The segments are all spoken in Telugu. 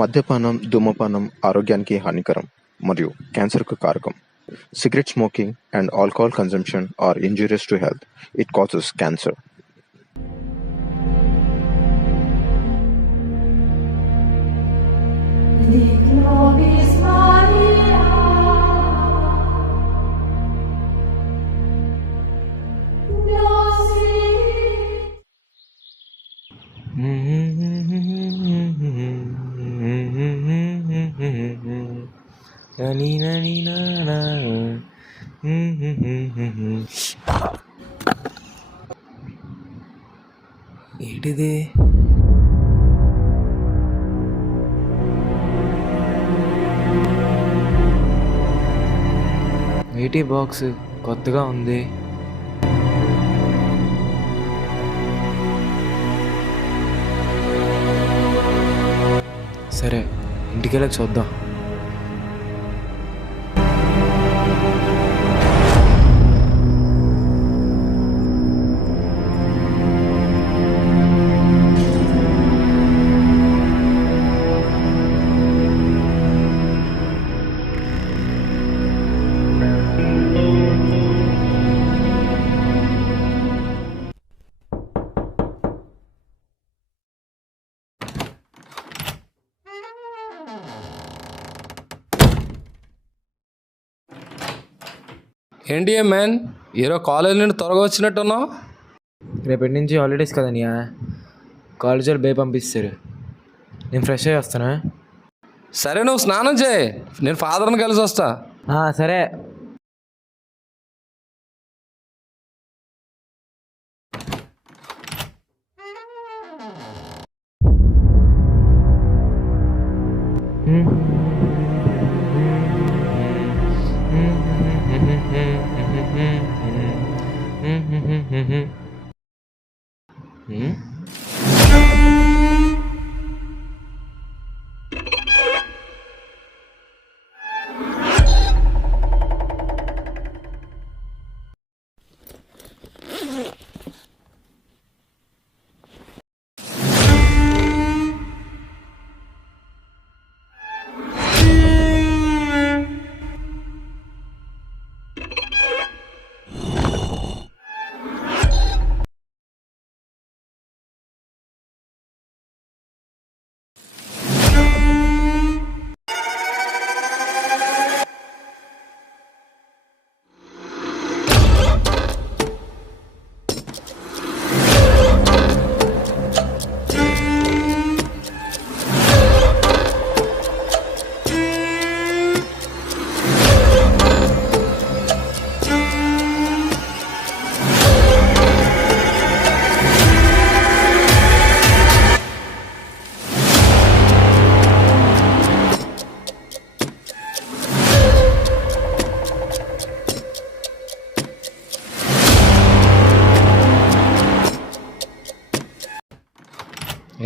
మద్యపానం, ధూమపానం ఆరోగ్యానికి హానికరం మరియు క్యాన్సర్‌కు కారకం. Cigarette smoking and alcohol consumption are injurious to health. It causes cancer. ఏంటిది? ఏంటి బాక్స్ కొత్తగా ఉంది? సరే, ఇంటికెళ్ళకి చూద్దాం. ఏంటి మ్యాన్, ఈరోజు కాలేజ్ నుండి త్వరగా వచ్చినట్టున్నావు? రేపటి నుంచి హాలిడేస్ కదా నీ కాలేజ్ వాళ్ళు బే పంపిస్తారు. నేను ఫ్రెష్ అయ్యి వస్తానా? సరే, నువ్వు స్నానం చేయి, నేను ఫాదర్ని కలిసి వస్తా. సరే.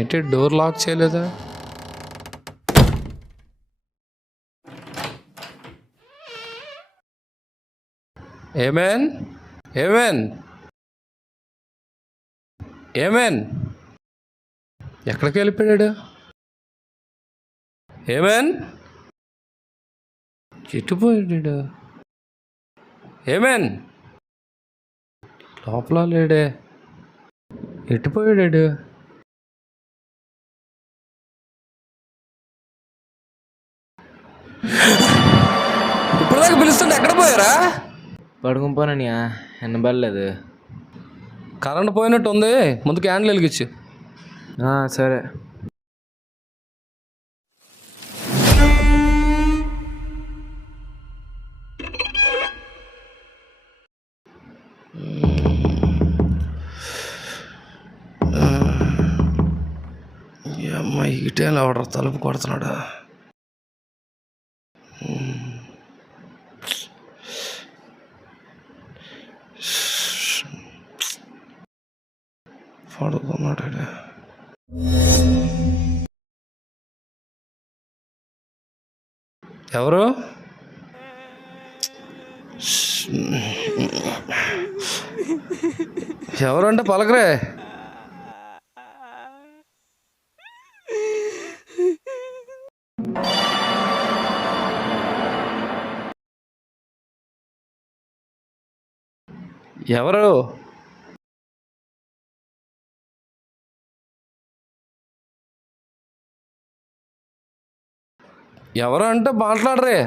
ఏంటి డోర్ లాక్ చేయలేదా? ఏమేన్ ఏమేన్ ఏమేన్ ఎక్కడికి వెళ్ళిపోయాడు? ఏమేన్ ఎట్టుపోయాడు? ఏమేన్ లోపల లేడే, ఎట్టుపోయాడు? ఇప్పటిదాకా పిలుస్తుంటే ఎక్కడ పోయారా? పడుకుని ఎన్నబడలేదు. కరెంట్ పోయినట్టు ఉంది, ముందు క్యాండిల్ వెలిగించు. సరే. అమ్మాయి ఇటే ఎవడరా తలుపు కొడుతున్నాడా? పడుకున్నాడా? ఎవరు? ఎవరంటే పలకరే. ఎవరు? ఎవరు అంటే మాట్లాడరే.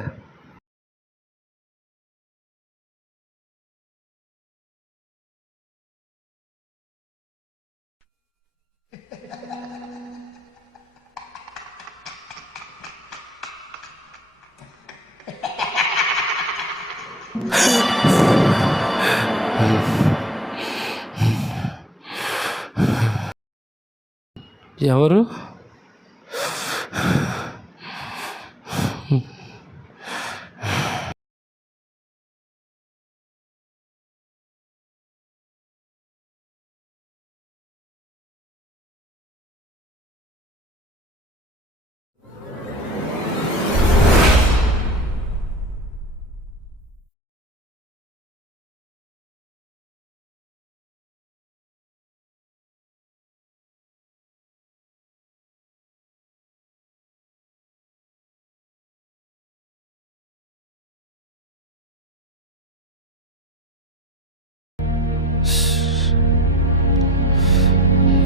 ఎవరు?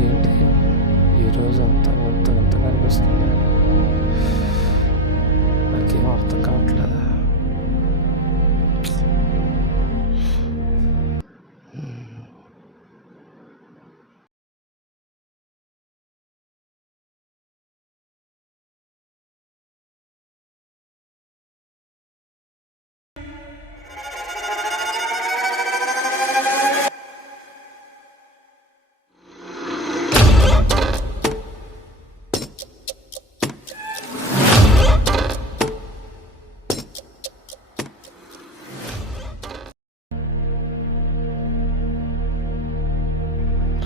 ఏంటి ఈరోజు అంత అంత అంతగా అనిపిస్తుంది. నాకేం అర్థం కావట్లేదు.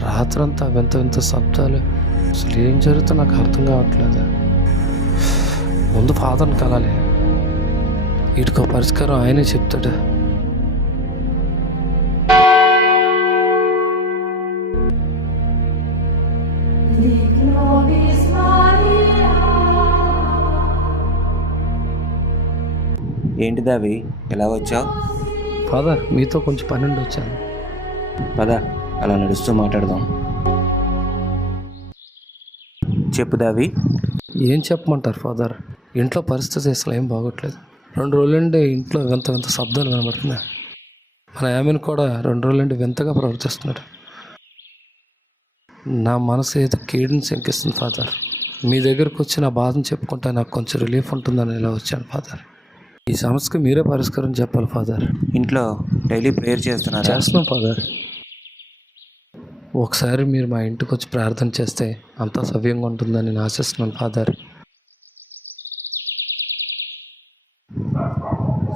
రాత్రంతా వింత వింత శబ్దాలు. అసలు ఏం జరుగుతుందో నాకు అర్థం కావట్లేదు. ముందు ఫాదర్ని కలాలి. వీటికో పరిష్కారం ఆయనే చెప్తాడు. ఏంటిది అవి ఎలా వచ్చావు? ఫాదర్, మీతో కొంచెం పని ఉండి వచ్చాను. పద అలా నడుస్తూ మాట్లాడదాం. చెప్పు దావి. ఏం చెప్పమంటారు ఫాదర్? ఇంట్లో పరిస్థితి అసలు ఏం బాగోట్లేదు. 2 రోజుల నుండి ఇంట్లో వింత వింత శబ్దాలు వినబడుతున్నాయి. మన ఆమెను కూడా 2 రోజుల నుండి వింతగా ప్రవర్తిస్తున్నాడు. నా మనసు ఏదో కీడుని శంకిస్తుంది ఫాదర్. మీ దగ్గరకు వచ్చి నా బాధను చెప్పుకుంటే నాకు కొంచెం రిలీఫ్ ఉంటుందని ఇలా వచ్చాను ఫాదర్. ఈ సమస్యకి మీరే పరిష్కారం చెప్పాలి ఫాదర్. ఇంట్లో డైలీ ప్రేయర్ చేస్తున్నారా? చేస్తున్నాం ఫాదర్. ఒకసారి మీరు మా ఇంటికి వచ్చి ప్రార్థన చేస్తే అంతా సవ్యంగా ఉంటుందని నేను ఆశిస్తున్నాను ఫాదర్.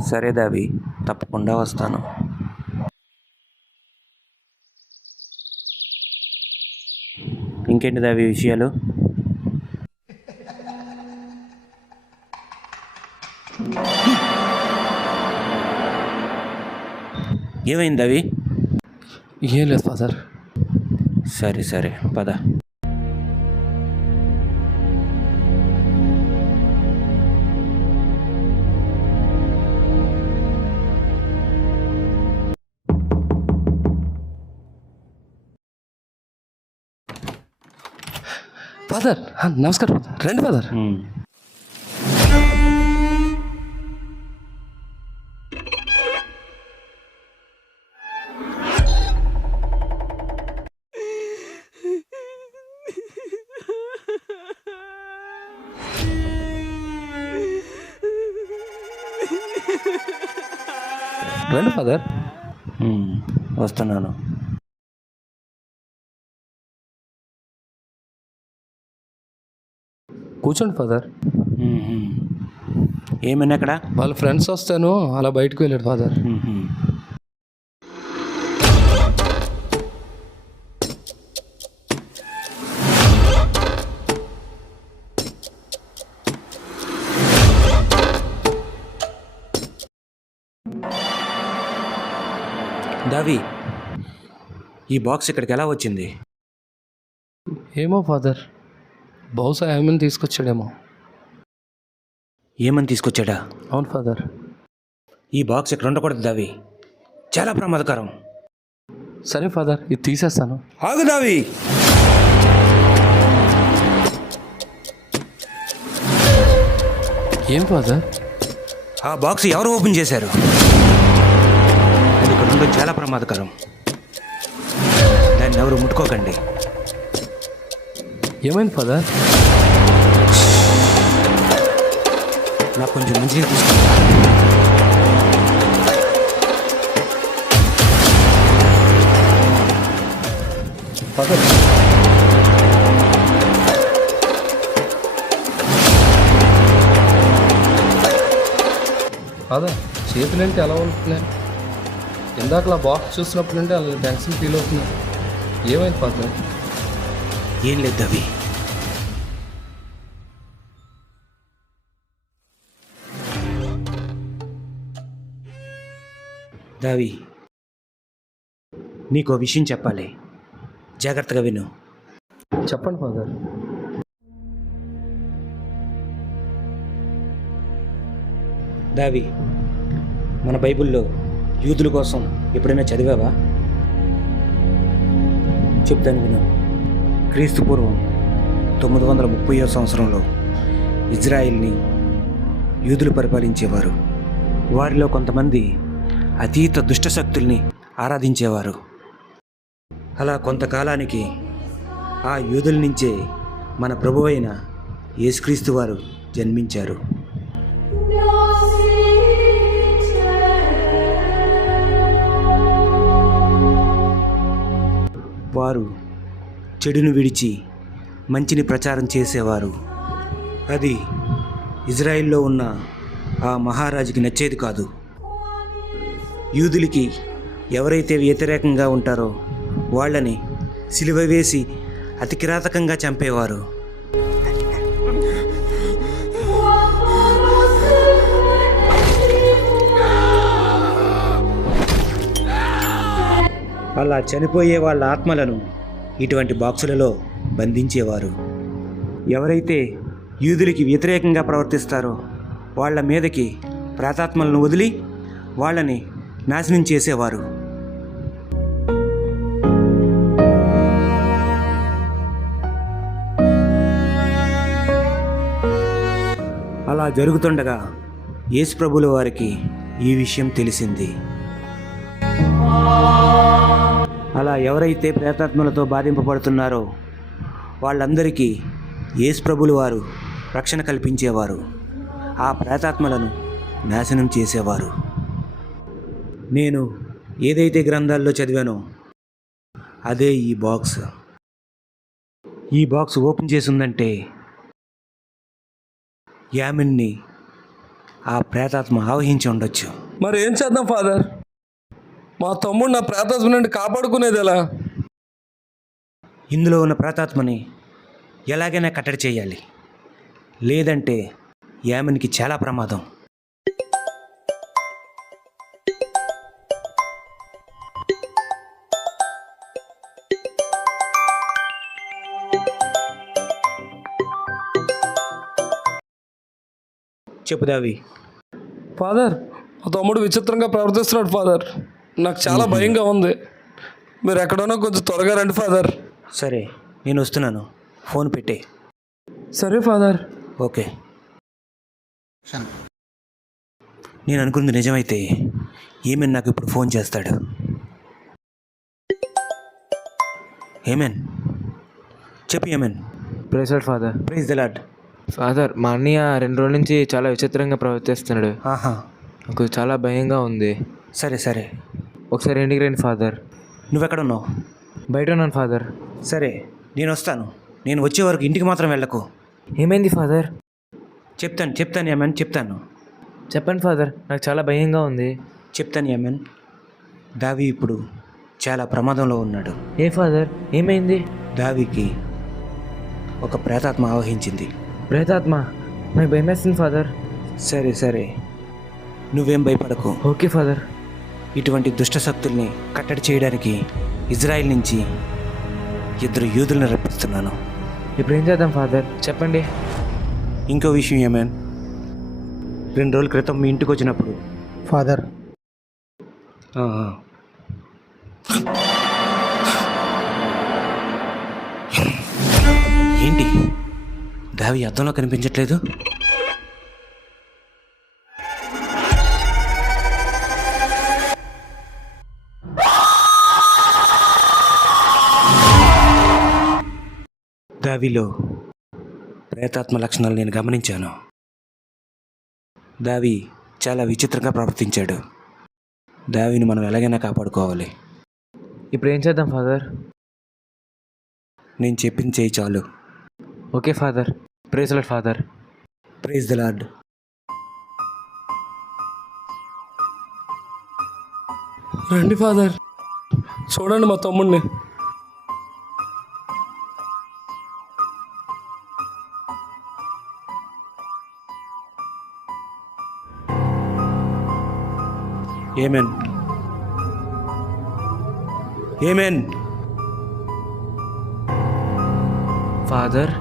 సరే దావి, తప్పకుండా వస్తాను. ఇంకేంటి దావి విషయాలు? ఏమైంది దావి? ఏం లేదు ఫాదర్. సరే సరే పద. ఫాదర్ నమస్కారం ఫాదర్. రండి ఫాదర్. రండి ఫాదర్. వస్తున్నాను. కూర్చోండి ఫాదర్. ఏమైనా అక్కడ? వాళ్ళ ఫ్రెండ్స్ వస్తాను అలా బయటకు వెళ్ళాడు ఫాదర్. దావి, ఈ బాక్స్ ఇక్కడికి ఎలా వచ్చింది? ఏమో ఫాదర్, బహుశా ఏమని తీసుకొచ్చాడేమో. ఏమని తీసుకొచ్చాడా? అవును ఫాదర్. ఈ బాక్స్ ఇక్కడ ఉండకూడదు దావి, చాలా ప్రమాదకరం. సరే ఫాదర్, ఇది తీసేస్తాను. ఆగు దావి. ఏం ఫాదర్? ఆ బాక్స్ ఎవరు ఓపెన్ చేశారు? అది ఇక్కడ ఉండడం చాలా ప్రమాదకరం. దాన్ని ఎవరు ముట్టుకోకండి. ఏమైంది ఫాదర్? నాకు కొంచెం మంచిగా తీసుకుంటా. ఫాదర్, ఫాదర్ చేతులేంటి ఎలా ఉంటున్నాయి? ఇందాకలా బాక్స్ చూసినప్పుడు నుండి అలా టెన్షన్ ఫీల్ అవుతున్నాయి. ఏమైంది ఫాదర్? ఏం లేదు దావి. దావి, నీకు విషయం చెప్పాలి. జాగ్రత్తగా విను. చెప్పండి ఫాదర్. దావి, మన బైబిల్లో యూదుల కోసం ఎప్పుడైనా చదివావా? చెప్తాను విను. క్రీస్తు పూర్వం 930వ సంవత్సరంలో ఇజ్రాయిల్ని యూదులు పరిపాలించేవారు. వారిలో కొంతమంది అతీత దుష్టశక్తుల్ని ఆరాధించేవారు. అలా కొంతకాలానికి ఆ యూదుల నుంచే మన ప్రభువైన యేసుక్రీస్తు వారు జన్మించారు. వారు చెడును విడిచి మంచిని ప్రచారం చేసేవారు. అది ఇజ్రాయిల్లో ఉన్న ఆ మహారాజుకి నచ్చేది కాదు. యూదులకి ఎవరైతే వ్యతిరేకంగా ఉంటారో వాళ్ళని సిలువ వేసి అతి కిరాతకంగా చంపేవారు. అలా చనిపోయే వాళ్ళ ఆత్మలను ఇటువంటి బాక్సులలో బంధించేవారు. ఎవరైతే యూదులకి వ్యతిరేకంగా ప్రవర్తిస్తారో వాళ్ళ మీదకి ప్రేతాత్మలను వదిలి వాళ్ళని నాశనం చేసేవారు. అలా జరుగుతుండగా యేసు ప్రభుల వారికి ఈ విషయం తెలిసింది. అలా ఎవరైతే ప్రేతాత్మలతో బాధింపబడుతున్నారో వాళ్ళందరికీ యేసు ప్రభుల వారు రక్షణ కల్పించేవారు. ఆ ప్రేతాత్మలను నాశనం చేసేవారు. నేను ఏదైతే గ్రంథాల్లో చదివానో అదే ఈ బాక్స్. ఈ బాక్స్ ఓపెన్ చేసి ఉందంటే యామిన్ని ఆ ప్రేతాత్మ ఆవహించి ఉండొచ్చు. మరి ఏం చేద్దాం ఫాదర్? మా తమ్ముడు నా ప్రేతాత్మ నుండి కాపాడుకునేది ఎలా? ఇందులో ఉన్న ప్రేతాత్మని ఎలాగైనా కట్టడి చేయాలి, లేదంటే యామినికి చాలా ప్రమాదం. చెప్పు దావి. ఫాదర్, మా తమ్ముడు విచిత్రంగా ప్రవర్తిస్తున్నాడు ఫాదర్. నాకు చాలా భయంగా ఉంది. మీరు ఎక్కడన్నా కొంచెం త్వరగా రండి ఫాదర్. సరే, నేను వస్తున్నాను. ఫోన్ పెట్టే. సరే ఫాదర్. ఓకే. నేను అనుకుంది నిజమైతే ఏమేన్ నాకు ఇప్పుడు ఫోన్ చేస్తాడు. ఏమేన్ చెప్పు. Amen? Praise father. Praise the lord. Father, మా అన్నయ్య 2 రోజుల నుంచి చాలా విచిత్రంగా ప్రవర్తిస్తున్నాడు. ఆహా, నాకు చాలా భయంగా ఉంది. సరే సరే, ఒకసారి ఇంటికి రండి ఫాదర్. నువ్వెక్కడున్నావు? బయట ఉన్నాను ఫాదర్. సరే, నేను వస్తాను. నేను వచ్చే వరకు ఇంటికి మాత్రం వెళ్ళకు. ఏమైంది ఫాదర్? చెప్తాను ఏమేన్, చెప్తాను. చెప్పండి ఫాదర్, నాకు చాలా భయంగా ఉంది. చెప్తాను ఏమేన్. దావి ఇప్పుడు చాలా ప్రమాదంలో ఉన్నాడు. ఏ ఫాదర్, ఏమైంది? దావికి ఒక ప్రేతాత్మ ఆవహించింది. ప్రేతాత్మ? నాకు భయం వేస్తుంది ఫాదర్. సరే సరే, నువ్వేం భయపడకు. Okay father. ఇటువంటి దుష్టశక్తుల్ని కట్టడి చేయడానికి ఇజ్రాయిల్ నుంచి 2 యూదులను రప్పిస్తున్నాను. ఇప్పుడు ఏం చేద్దాం ఫాదర్, చెప్పండి. ఇంకో విషయం ఏమేన్, 2 రోజుల క్రితం మీ ఇంటికి వచ్చినప్పుడు ఫాదర్, ఆ, ఏంటి దావి అద్దంలో కనిపించట్లేదు? దావిలో ప్రేతాత్మ లక్షణాలు నేను గమనించాను. దావి చాలా విచిత్రంగా ప్రవర్తించాడు. దావిని మనం ఎలాగైనా కాపాడుకోవాలి. ఇప్పుడు ఏం చేద్దాం ఫాదర్? నేను చెప్పింది చేయి చాలు. Okay father. Praise lord father. Praise the lord. రండి ఫాదర్, చూడండి మా తమ్ముడిని. ఏమేన్ ఏమేన్ ఫాదర్,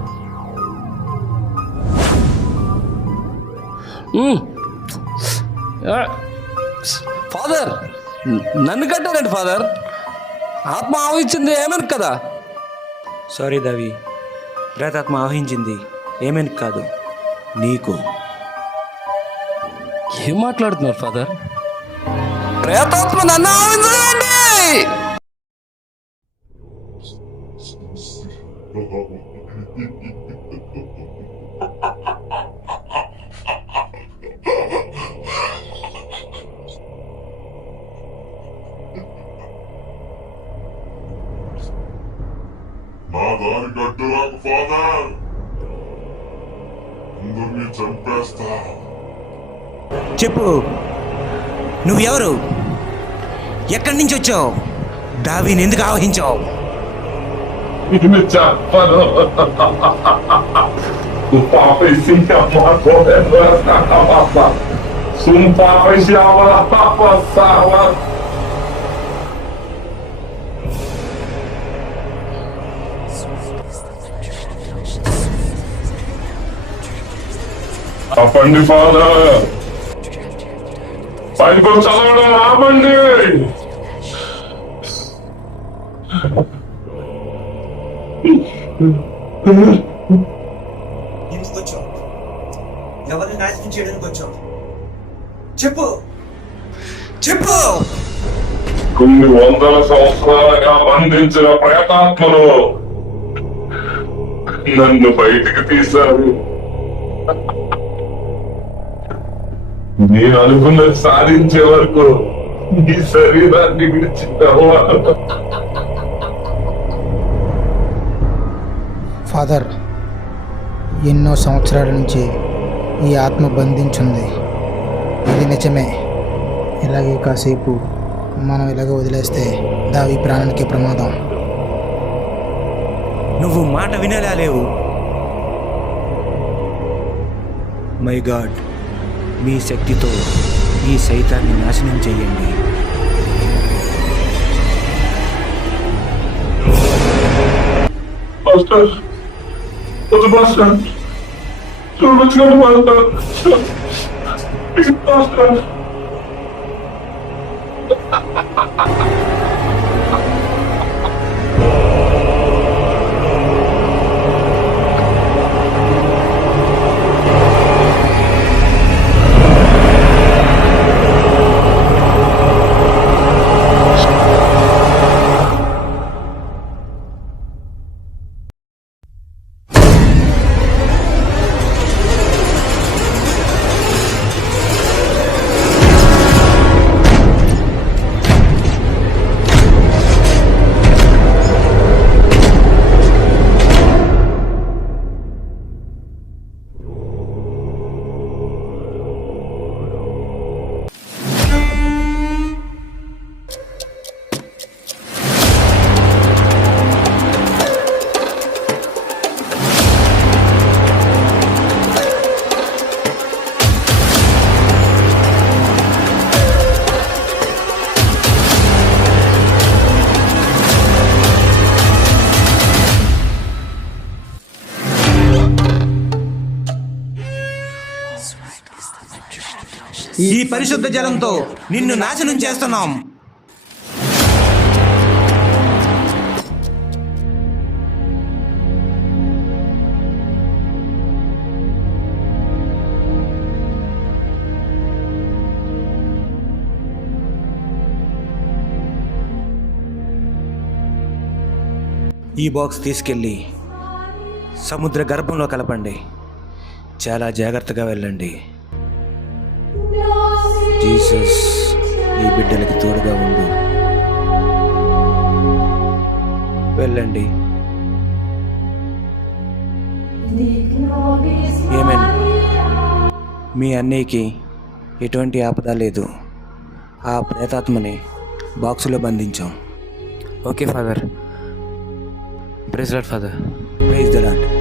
ఫాదర్ నన్ను కట్టారండి ఫాదర్. ఆత్మ ఆవహించింది ఏమని కదా. సారీ దావి, ప్రేతాత్మ ఆవహించింది ఏమేన్ కాదు, నీకు. ఏం మాట్లాడుతున్నారు ఫాదర్? ప్రేతాత్మ నన్ను ఆవహించండి. నా దారి గడ్డురాకు ఫాదర్, అందరినీ చంపేస్తా. చెప్పు, నువ్వెవరు? ఎక్కడి నుంచి వచ్చావు? దావిని ఎందుకు ఆవహించావు? ఇది చెప్పను. O papai se chamava essa um papai chama a passava. ఆపండి ఫాదర్, బయటకు చదవడం ఆపండి. ఎందుకు వచ్చావు? ఎవరిని నాశనం చేయడానికి వచ్చావు? చెప్పు చెప్పు. కొన్ని వందల సంవత్సరాలుగా బంధించిన ప్రేతాత్మను నన్ను బయటికి తీశారు. నేను అనుకున్నది సాధించే వరకు ఈ శరీరాన్ని విడిచిపోవాలి. ఫాదర్, ఎన్నో సంవత్సరాల నుంచి ఈ ఆత్మ బంధించుంది. ఇది నిజమే. ఇలాగే కాసేపు మనం ఇలాగ వదిలేస్తే దావి ప్రాణానికి ప్రమాదం. నువ్వు మాట వినేలా లేవు. మై గాడ్, మీ శక్తితో ఈ సైతాన్ని నాశనం చేయండి. మాస్టర్, వద్దు మాస్టర్, చూడొచ్చుకోండి మాస్టర్. మాస్టర్, ఈ పరిశుద్ధ జలంతో నిన్ను నాశనం చేస్తున్నాం. ఈ బాక్స్ తీసుకెళ్ళి సముద్ర గర్భంలో కలపండి. చాలా జాగ్రత్తగా వెళ్ళండి. జీసస్ ఈ బిడ్డలకి తోడుగా ఉండు. వెళ్ళండి. ఏమైనా మీ అన్నయ్యకి ఎటువంటి ఆపద లేదు. ఆ ప్రేతాత్మని బాక్సులో బంధించాం. Okay father. Praise lord father. Praise the lord.